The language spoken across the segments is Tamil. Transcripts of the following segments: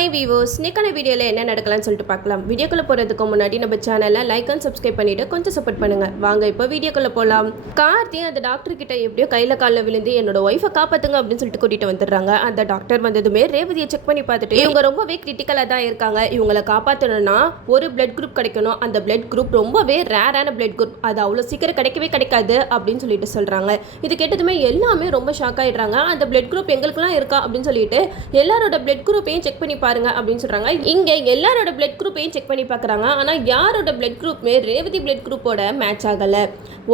ஹாய் வீவர்ஸ், இன்னைக்கான வீடியோவில் என்ன நடக்கலாம்னு சொல்லிட்டு பார்க்கலாம். வீடியோக்குள்ளே போகிறதுக்கு முன்னாடி நம்ம சேனலை லைக் அண்ட் சப்ஸ்கிரைப் பண்ணிவிட்டு கொஞ்சம் சப்போர்ட் பண்ணுங்கள். வாங்க இப்போ வீடியோக்குள்ளே போகலாம். கார்த்தி அந்த டாக்டர் கிட்ட எப்படியோ கையில் காலில் விழுந்து என்னோட ஒய்ஃபை காப்பாற்றுங்க அப்படின்னு சொல்லிட்டு கூட்டிகிட்டு வந்துடுறாங்க. அந்த டாக்டர் வந்ததுமே ரேவதியை செக் பண்ணி பார்த்துட்டு இவங்க ரொம்பவே கிரிட்டிக்கலாக தான் இருக்காங்க. இவங்களை காப்பாற்றணும்னா ஒரு பிளட் குரூப் கிடைக்கணும். அந்த பிளட் குரூப் ரொம்பவே ரேரான பிளட் குரூப், அது அவ்வளோ சீக்கிரம் கிடைக்காது அப்படின்னு சொல்லிட்டு சொல்கிறாங்க. இது கேட்டதுமே எல்லாமே ரொம்ப ஷாக் ஆகிடுறாங்க. அந்த பிளட் குரூப் எங்களுக்குலாம் இருக்கா அப்படின்னு சொல்லிட்டு எல்லாரோட பிளட் குரூப்பையும் செக் பண்ணி பாருங்க அப்படின்னு சொல்றாங்க. இங்க எல்லாரோட பிளட் குரூப்பையும் செக் பண்ணி பார்க்கறாங்க. ஆனா யாரோட பிளட் குரூப்மே ரேவதி பிளட் குரூப்போட மேட்ச் ஆகல.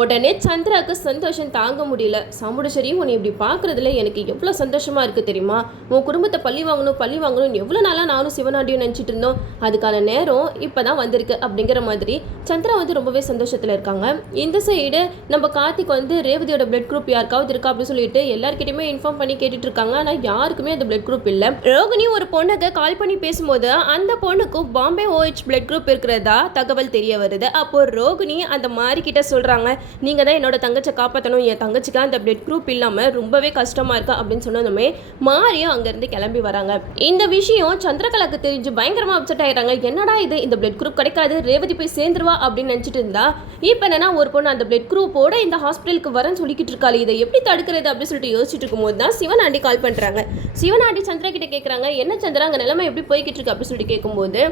உடனே சந்திராக்கு சந்தோஷம் தாங்க முடியல. சாமுண்டேஸ்வரி, உன்னை இப்படி பார்க்கறதுல எனக்கு எவ்வளோ சந்தோஷமா இருக்கு தெரியுமா? உன் குடும்பத்தை பழி வாங்கணும் எவ்வளோ நாளாக நானும் சிவனாண்டியும் நினச்சிட்டு இருந்தோம். அதுக்கான நேரம் இப்போதான் வந்திருக்கு அப்படிங்கிற மாதிரி சந்திரா வந்து ரொம்பவே சந்தோஷத்தில் இருக்காங்க. இந்த சைடு நம்ம கார்த்திக் வந்து ரேவதியோட பிளட் குரூப் யாருக்காவது இருக்கா அப்படின்னு சொல்லிட்டு எல்லாருக்கிட்டையுமே இன்ஃபார்ம் பண்ணி கேட்டுட்டு இருக்காங்க. ஆனால் யாருக்குமே அந்த பிளட் குரூப் இல்லை. ரோகிணி ஒரு பொண்ணுக்கு கால் பண்ணி பேசும்போது அந்த பொண்ணுக்கும் பாம்பே OH பிளட் குரூப் இருக்கிறதா தகவல் தெரிய வருது. அப்போ ரோகிணி அந்த மாதிரி கிட்ட சொல்றாங்க, நீங்க தான் என்னோட தங்கச்சியை காப்பாற்றணும், என் தங்கச்சிக்கு அந்த பிளட் குரூப் இல்லாம ரொம்பவே கஷ்டமா இருக்கு அப்படின்னு சொன்னதுமே மாரியும் அங்கிருந்து கிளம்பி வராங்க. இந்த விஷயம் சந்திரகலாக்கு தெரிஞ்சு பயங்கரமா அப்செட் ஆயிடுறாங்க. என்னடா இது, இந்த பிளட் குரூப் கிடைக்காது, ரேவதி போய் சேர்ந்துருவா அப்படின்னு நினைச்சிட்டு இருந்தா இப்ப என்னன்னா ஒரு பொண்ணு அந்த பிளட் குரூப்போட இந்த ஹாஸ்பிட்டலுக்கு வரன்னு சொல்லிக்கிட்டு இருக்காள். இதை எப்படி தடுக்கிறது அப்படின்னு சொல்லிட்டு யோசிச்சுட்டு இருக்கும்போது தான் சிவனாண்டி கால் பண்றாங்க. சிவனாண்டி சந்திரா கிட்ட கேட்கறாங்க, என்ன சந்திரா அங்க நிலைமை எப்படி போய்கிட்டு இருக்கு அப்படின்னு சொல்லிட்டு கேட்கும்போது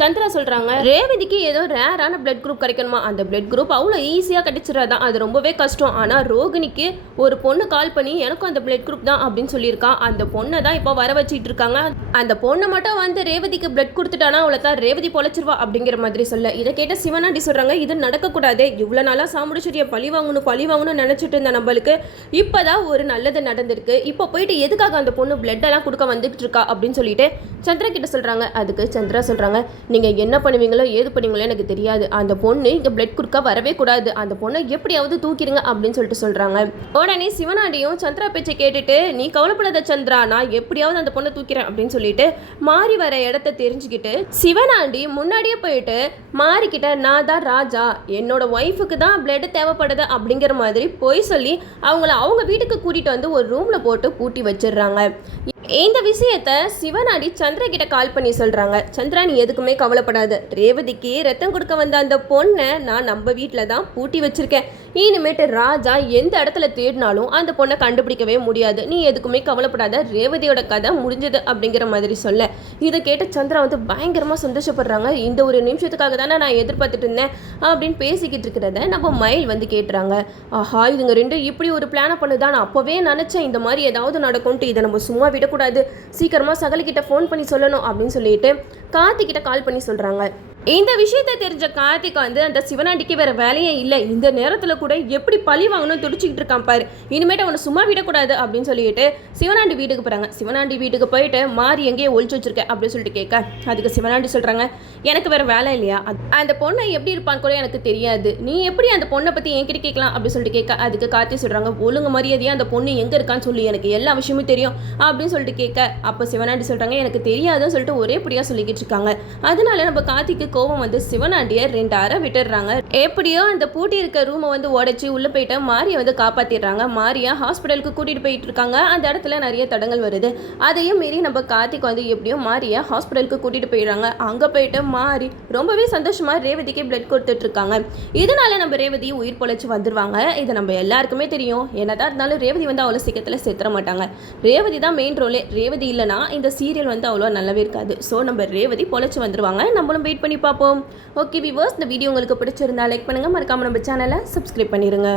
சந்திரா சொல்றாங்க, ரேவதிக்கு ஏதோ ரேரான பிளட் குரூப் கிடைக்கணுமா, அந்த பிளட் குரூப் அவ்வளோ ஈஸியாக கிடைச்சிடாதான், அது ரொம்பவே கஷ்டம். ஆனால் ரோகிணிக்கு ஒரு பொண்ணு கால் பண்ணி எனக்கும் அந்த பிளட் குரூப் தான் அப்படின்னு சொல்லியிருக்கா. அந்த பொண்ணை தான் இப்போ வர வச்சுட்டு இருக்காங்க. அந்த பொண்ணை மட்டும் வந்து ரேவதிக்கு பிளட் கொடுத்துட்டானா அவளை தான் ரேவதி பொழைச்சிருவா அப்படிங்கிற மாதிரி சொல்ல, இதை கேட்ட சிவனாண்டி சொல்றாங்க, இது நடக்கக்கூடாது. இவ்வளோ நாளாக சாமுண்டேஸ்வரியை பழி வாங்கணும்னு நினைச்சிட்டு இருந்த நம்மளுக்கு இப்போதான் ஒரு நல்லது நடந்திருக்கு. இப்போ போயிட்டு எதுக்காக அந்த பொண்ணு பிளட் எல்லாம் கொடுக்க வந்துட்டு இருக்கா அப்படின்னு சொல்லிட்டு சந்திரா கிட்ட சொல்றாங்க. அதுக்கு சந்திரா சொல்றாங்க, நீங்க என்ன பண்ணுவீங்களோ ஏது பண்ணுவீங்களோ எனக்கு தெரியாது, அந்த பொண்ணு இங்க பிளட் குடுக்க வரவே கூடாது, அந்த பொண்ணை எப்படியாவது தூக்கிடுங்க அப்படின்னு சொல்லிட்டு சொல்றாங்க. உடனே சிவனாண்டியும் சந்திரா பேச்சை கேட்டுட்டு, நீ கவலைப்படாத சந்திரா, நான் எப்படியாவது அந்த பொண்ணை தூக்கிறேன் அப்படின்னு சொல்லிட்டு மாறி வர இடத்த தெரிஞ்சுக்கிட்டு சிவனாண்டி முன்னாடியே போயிட்டு மாறிக்கிட்ட, நான் தான் ராஜா, என்னோட ஒய்ஃபுக்கு தான் பிளட் தேவைப்படுது அப்படிங்கிற மாதிரி போய் சொல்லி அவங்கள அவங்க வீட்டுக்கு கூட்டிட்டு வந்து ஒரு ரூம்ல போட்டு பூட்டி வச்சிடுறாங்க. இந்த விஷயத்த சிவனாண்டி சந்திரா கிட்ட கால் பண்ணி சொல்றாங்க, சந்திரா நீ எதுக்குமே கவலைப்படாத, ரேவதிக்கு ரத்தம் கொடுக்க வந்த அந்த பொண்ணை நான் நம்ம வீட்டில் தான் பூட்டி வச்சிருக்கேன். இனிமேட்டு ராஜா எந்த இடத்துல தேடினாலும் அந்த பொண்ணை கண்டுபிடிக்கவே முடியாது, நீ எதுக்குமே கவலைப்படாத, ரேவதியோட கதை முடிஞ்சது அப்படிங்கிற மாதிரி சொல்ல, இதை கேட்டு சந்திரா வந்து பயங்கரமாக சந்தோஷப்படுறாங்க. இந்த ஒரு நிமிஷத்துக்காக தானே நான் எதிர்பார்த்துட்டு இருந்தேன் அப்படின்னு பேசிக்கிட்டு இருக்கிறத நம்ம மயில் வந்து கேட்டுறாங்க. ஆஹா, இதுங்க ரெண்டு இப்படி ஒரு பிளானை பண்ணுதான், நான் அப்போவே நினச்சேன் இந்த மாதிரி ஏதாவது நடக்கும்ட்டு, இதை நம்ம சும்மா விட கூடாது, சீக்கிரமா சகலிக்கிட்ட ஃபோன் பண்ணி சொல்லணும் அப்படின்னு சொல்லிட்டு கார்த்திகிட்ட கால் பண்ணி சொல்றாங்க. இந்த விஷயத்தை தெரிஞ்ச கார்த்திக் வந்து அந்த சிவனாண்டிக்கு வேற வேலையே இல்லை, இந்த நேரத்தில் கூட எப்படி பழி வாங்கணும் துடிச்சிக்கிட்டு இருக்கான் பாரு, இனிமேட்டு அவனை சும்மா விடக்கூடாது அப்படின்னு சொல்லிட்டு சிவனாண்டி வீட்டுக்கு போகிறாங்க. சிவனாண்டி வீட்டுக்கு போயிட்டு மாறி எங்கேயே ஒழிச்சு வச்சிருக்கேன் அப்படின்னு சொல்லிட்டு கேட்க, அதுக்கு சிவனாண்டி சொல்கிறாங்க, எனக்கு வேற வேலை இல்லையா, அந்த பொண்ணை எப்படி இருப்பான்னு கூட எனக்கு தெரியாது, நீ எப்படி அந்த பொண்ணை பற்றி என்கிட்ட கேட்கலாம் அப்படின்னு சொல்லிட்டு கேட்க, அதுக்கு கார்த்திக் சொல்கிறாங்க, ஒழுங்கு மரியாதையாக அந்த பொண்ணு எங்கே இருக்கான்னு சொல்லி எனக்கு எல்லா விஷயமும் தெரியும் அப்படின்னு சொல்லிட்டு கேட்க, அப்போ சிவனாண்டி சொல்கிறாங்க, எனக்கு தெரியாதுன்னு சொல்லிட்டு ஒரே படியாக சொல்லிக்கிட்டு இருக்காங்க. அதனால நம்ம கார்த்திக்கு கோவம் வந்து சிவனாண்டியை 2 அறை விட்டுடுறாங்க. எப்படியோ அந்த பூட்டி இருக்க ரூமை வந்து உடைச்சி உள்ள போயிட்டு மாரியை வந்து காப்பாத்திடுறாங்க. மாரியா ஹாஸ்பிட்டலுக்கு கூட்டிட்டு போயிட்டு இருக்காங்க. அந்த இடத்துல நிறைய தடங்கள் வருது. அதையும் மீறி நம்ம கார்த்திக் வந்து எப்படியோ மாரியா ஹாஸ்பிட்டலுக்கு கூட்டிட்டு போயிடுறாங்க. அங்க போயிட்டு மாறி ரொம்பவே சந்தோஷமா ரேவதிக்கு பிளட் கொடுத்துட்டு இருக்காங்க. இதனால நம்ம ரேவதி உயிர் பொழைச்சு வந்துருவாங்க. இது நம்ம எல்லாருக்குமே தெரியும். என்னதான் இருந்தாலும் ரேவதி வந்து அவ்வளோ சீக்கிரத்தில் செத்துற மாட்டாங்க. ரேவதி தான் மெயின் ரோலே. ரேவதி இல்லைனா இந்த சீரியல் வந்து அவ்வளோ நல்லாவே இருக்காது. ஸோ நம்ம ரேவதி பொழைச்சு வந்துருவாங்க. நம்மளும் வெயிட் பண்ணி பார்ப்போம். ஓகே வியூவர்ஸ், இந்த வீடியோ உங்களுக்கு பிடிச்சிருந்தா லைக் பண்ணுங்க, மறக்காம நம்ம சேனலை சப்ஸ்கிரைப் பண்ணிருங்க.